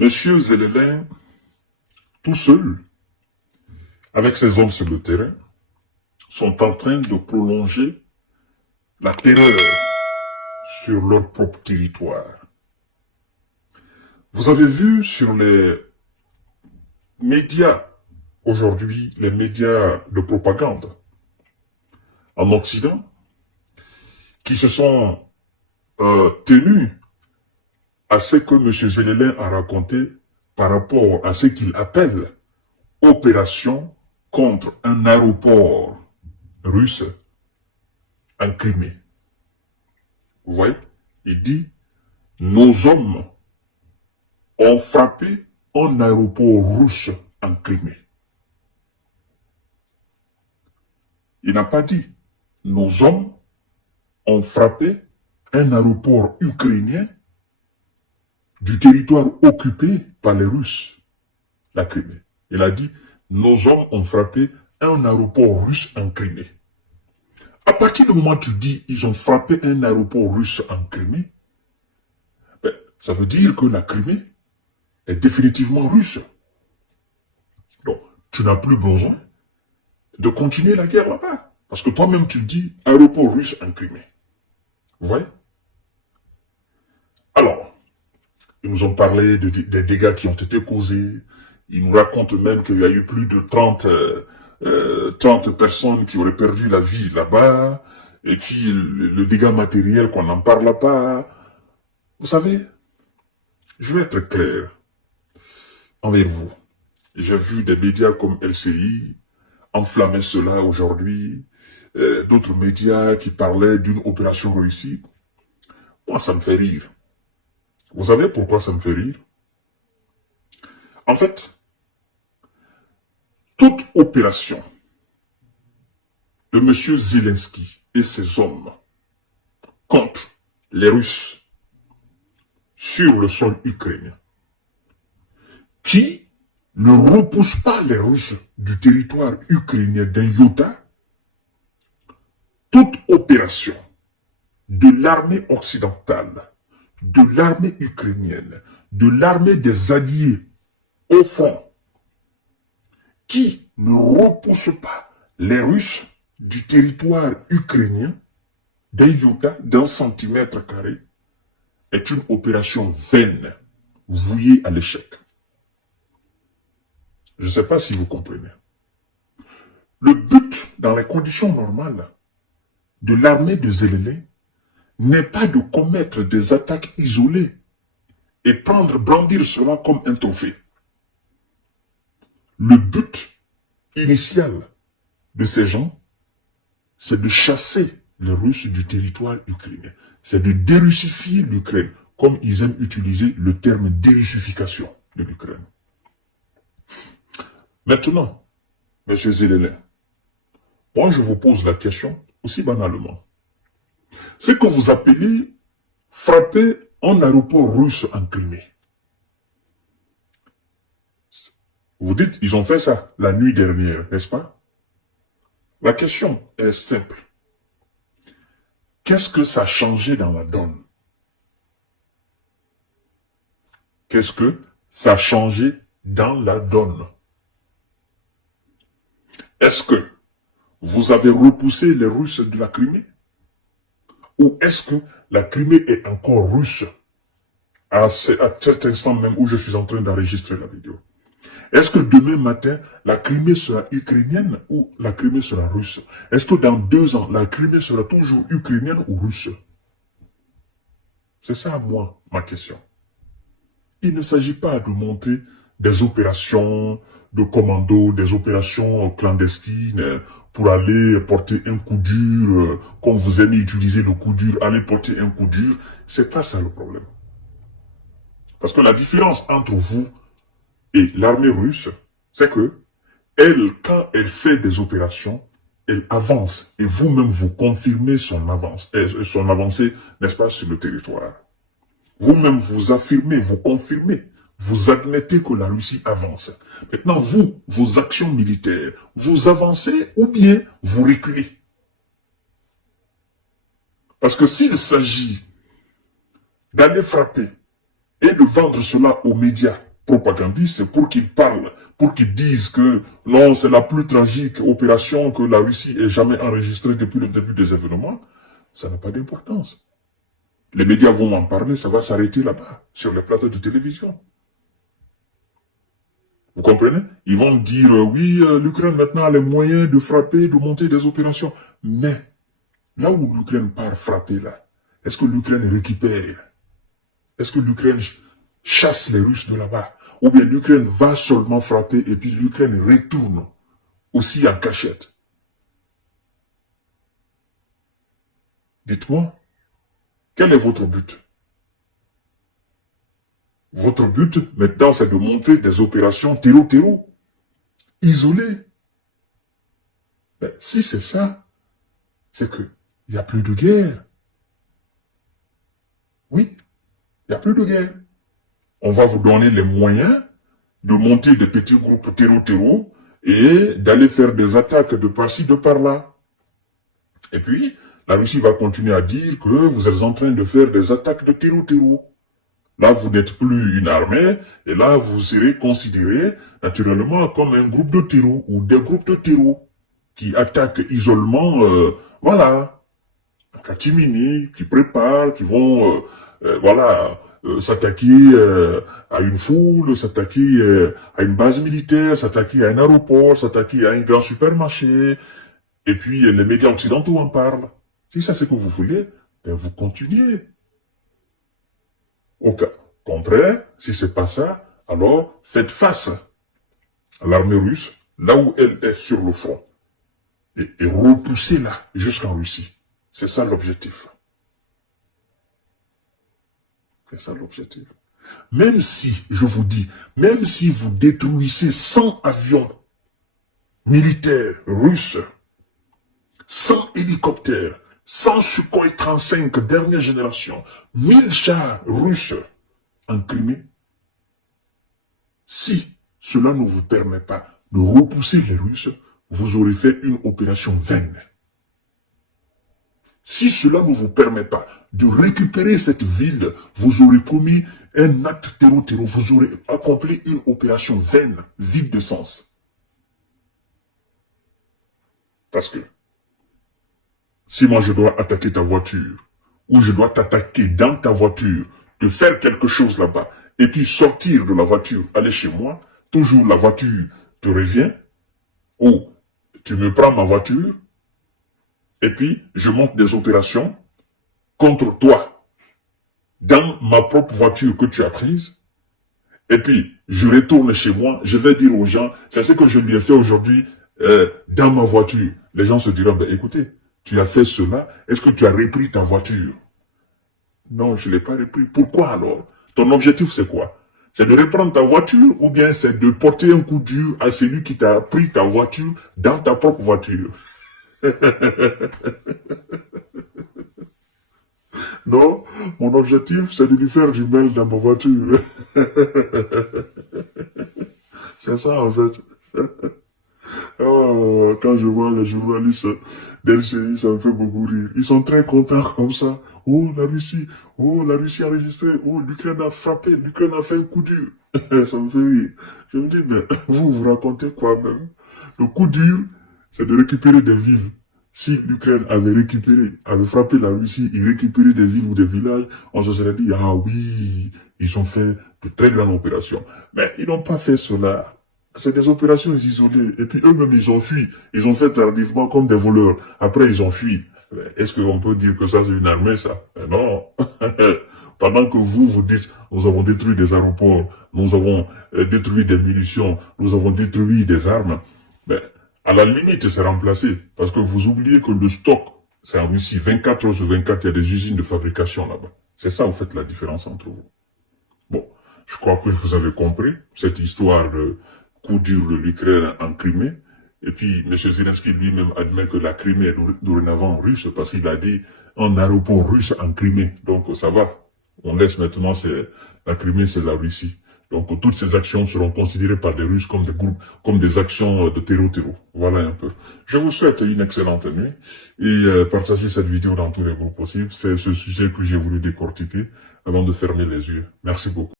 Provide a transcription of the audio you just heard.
Monsieur Zelensky, tout seul, avec ses hommes sur le terrain, sont en train de prolonger la terreur sur leur propre territoire. Vous avez vu sur les médias, aujourd'hui, les médias de propagande en Occident, qui se sont tenus à ce que M. Zelensky a raconté par rapport à ce qu'il appelle opération contre un aéroport russe en Crimée. Vous voyez, il dit, nos hommes ont frappé un aéroport russe en Crimée. Il n'a pas dit, nos hommes ont frappé un aéroport ukrainien du territoire occupé par les Russes, la Crimée. Il a dit, nos hommes ont frappé un aéroport russe en Crimée. À partir du moment où tu dis, ils ont frappé un aéroport russe en Crimée, ben, ça veut dire que la Crimée est définitivement russe. Donc, tu n'as plus besoin de continuer la guerre là-bas. Parce que toi-même, tu dis, aéroport russe en Crimée. Vous voyez? Alors, ils nous ont parlé des dégâts qui ont été causés. Ils nous racontent même qu'il y a eu plus de 30 personnes qui auraient perdu la vie là-bas. Et puis, le dégât matériel qu'on n'en parle pas. Vous savez, je vais être clair envers vous. J'ai vu des médias comme LCI enflammer cela aujourd'hui. D'autres médias qui parlaient d'une opération réussie. Moi, ça me fait rire. Vous savez pourquoi ça me fait rire? En fait, toute opération de M. Zelensky et ses hommes contre les Russes sur le sol ukrainien, qui ne repousse pas les Russes du territoire ukrainien d'un iota, toute opération de l'armée occidentale, de l'armée ukrainienne, de l'armée des alliés au front, qui ne repousse pas les Russes du territoire ukrainien d'un iota, d'un centimètre carré, est une opération vaine, vouée à l'échec. Je ne sais pas si vous comprenez. Le but, dans les conditions normales, de l'armée de Zelensky n'est pas de commettre des attaques isolées et brandir cela comme un trophée. Le but initial de ces gens, c'est de chasser les Russes du territoire ukrainien. C'est de dérussifier l'Ukraine, comme ils aiment utiliser le terme dérussification de l'Ukraine. Maintenant, M. Zelensky, moi je vous pose la question aussi banalement. Ce que vous appelez frapper un aéroport russe en Crimée. Vous dites, ils ont fait ça la nuit dernière, n'est-ce pas? La question est simple. Qu'est-ce que ça a changé dans la donne? Qu'est-ce que ça a changé dans la donne? Est-ce que vous avez repoussé les Russes de la Crimée? Ou est-ce que la Crimée est encore russe à cet instant même où je suis en train d'enregistrer la vidéo? Est-ce que demain matin, la Crimée sera ukrainienne ou la Crimée sera russe? Est-ce que dans 2 ans, la Crimée sera toujours ukrainienne ou russe? C'est ça, moi, ma question. Il ne s'agit pas de monter des opérations de commando, des opérations clandestines pour aller porter un coup dur, comme vous aimez utiliser le coup dur, aller porter un coup dur. C'est pas ça le problème. Parce que la différence entre vous et l'armée russe, c'est que elle, quand elle fait des opérations, elle avance et vous-même vous confirmez son avancée, n'est-ce pas, sur le territoire. Vous-même vous affirmez, vous confirmez, vous admettez que la Russie avance. Maintenant, vous, vos actions militaires, vous avancez ou bien vous reculez. Parce que s'il s'agit d'aller frapper et de vendre cela aux médias, propagandistes pour qu'ils parlent, pour qu'ils disent que non, c'est la plus tragique opération que la Russie ait jamais enregistrée depuis le début des événements, ça n'a pas d'importance. Les médias vont en parler, ça va s'arrêter là-bas, sur les plateaux de télévision. Vous comprenez? Ils vont dire, oui, l'Ukraine maintenant a les moyens de frapper, de monter des opérations. Mais, là où l'Ukraine part frapper, là, est-ce que l'Ukraine récupère? Est-ce que l'Ukraine chasse les Russes de là-bas? Ou bien l'Ukraine va seulement frapper et puis l'Ukraine retourne aussi en cachette? Dites-moi, quel est votre but? Votre but, maintenant, c'est de montrer des opérations terreau-terreau, isolées. Ben, si c'est ça, c'est qu'il n'y a plus de guerre. Oui, il n'y a plus de guerre. On va vous donner les moyens de monter des petits groupes terreau-terreau et d'aller faire des attaques de par-ci, de par-là. Et puis, la Russie va continuer à dire que vous êtes en train de faire des attaques de terreau-terreau. Là, vous n'êtes plus une armée, et là, vous serez considéré naturellement comme un groupe de terreau, ou des groupes de terreau, qui attaquent isolement, voilà, en catimini, qui préparent, qui vont, voilà, s'attaquer à une foule, s'attaquer à une base militaire, s'attaquer à un aéroport, s'attaquer à un grand supermarché, et puis les médias occidentaux en parlent. Si ça c'est ce que vous voulez, ben vous continuez. Au cas contraire, si c'est pas ça, alors faites face à l'armée russe, là où elle est sur le front, et repoussez-la jusqu'en Russie. C'est ça l'objectif. C'est ça l'objectif. Même si, je vous dis, même si vous détruisez 100 avions militaires russes, 100 hélicoptères, 100 Sukhoi 35 dernière génération, 1000 chars russes en Crimée, si cela ne vous permet pas de repousser les Russes, vous aurez fait une opération vaine. Si cela ne vous permet pas de récupérer cette ville, vous aurez commis un acte terreau-terreau, vous aurez accompli une opération vaine, vide de sens. Parce que, si moi je dois attaquer ta voiture, ou je dois t'attaquer dans ta voiture, te faire quelque chose là-bas, et puis sortir de la voiture, aller chez moi, toujours la voiture te revient, ou tu me prends ma voiture, et puis je monte des opérations contre toi, dans ma propre voiture que tu as prise, et puis je retourne chez moi, je vais dire aux gens, c'est ce que je lui ai fait aujourd'hui dans ma voiture. Les gens se diront, ben écoutez, tu as fait cela, est-ce que tu as repris ta voiture? Non, je ne l'ai pas repris. Pourquoi alors? Ton objectif c'est quoi? C'est de reprendre ta voiture ou bien c'est de porter un coup dur à celui qui t'a pris ta voiture dans ta propre voiture? Non, mon objectif c'est de lui faire du mal dans ma voiture. C'est ça en fait. Oh, quand je vois les journalistes d'LCI, ça me fait beaucoup rire. Ils sont très contents comme ça. Oh, la Russie a enregistré. Oh, l'Ukraine a frappé, l'Ukraine a fait un coup dur. Ça me fait rire. Je me dis, mais vous racontez quoi même? Le coup dur, c'est de récupérer des villes. Si l'Ukraine avait frappé la Russie et récupéré des villes ou des villages, on se serait dit, ah oui, ils ont fait de très grandes opérations. Mais ils n'ont pas fait cela. C'est des opérations isolées. Et puis eux-mêmes, ils ont fui. Ils ont fait tardivement comme des voleurs. Après, ils ont fui. Est-ce qu'on peut dire que ça, c'est une armée, ça? Non. Pendant que vous dites, nous avons détruit des aéroports, nous avons détruit des munitions, nous avons détruit des armes, mais à la limite, c'est remplacé. Parce que vous oubliez que le stock, c'est en Russie. 24 heures sur 24, il y a des usines de fabrication là-bas. C'est ça, en fait, la différence entre vous. Bon, je crois que vous avez compris cette histoire de coup dur de l'Ukraine en Crimée. Et puis, M. Zelensky lui-même admet que la Crimée est dorénavant russe parce qu'il a dit un aéroport russe en Crimée. Donc, ça va. On laisse maintenant, la Crimée, c'est la Russie. Donc, toutes ces actions seront considérées par les Russes comme des groupes, comme des actions de terreau-terreau. Voilà un peu. Je vous souhaite une excellente nuit et partagez cette vidéo dans tous les groupes possibles. C'est ce sujet que j'ai voulu décortiquer avant de fermer les yeux. Merci beaucoup.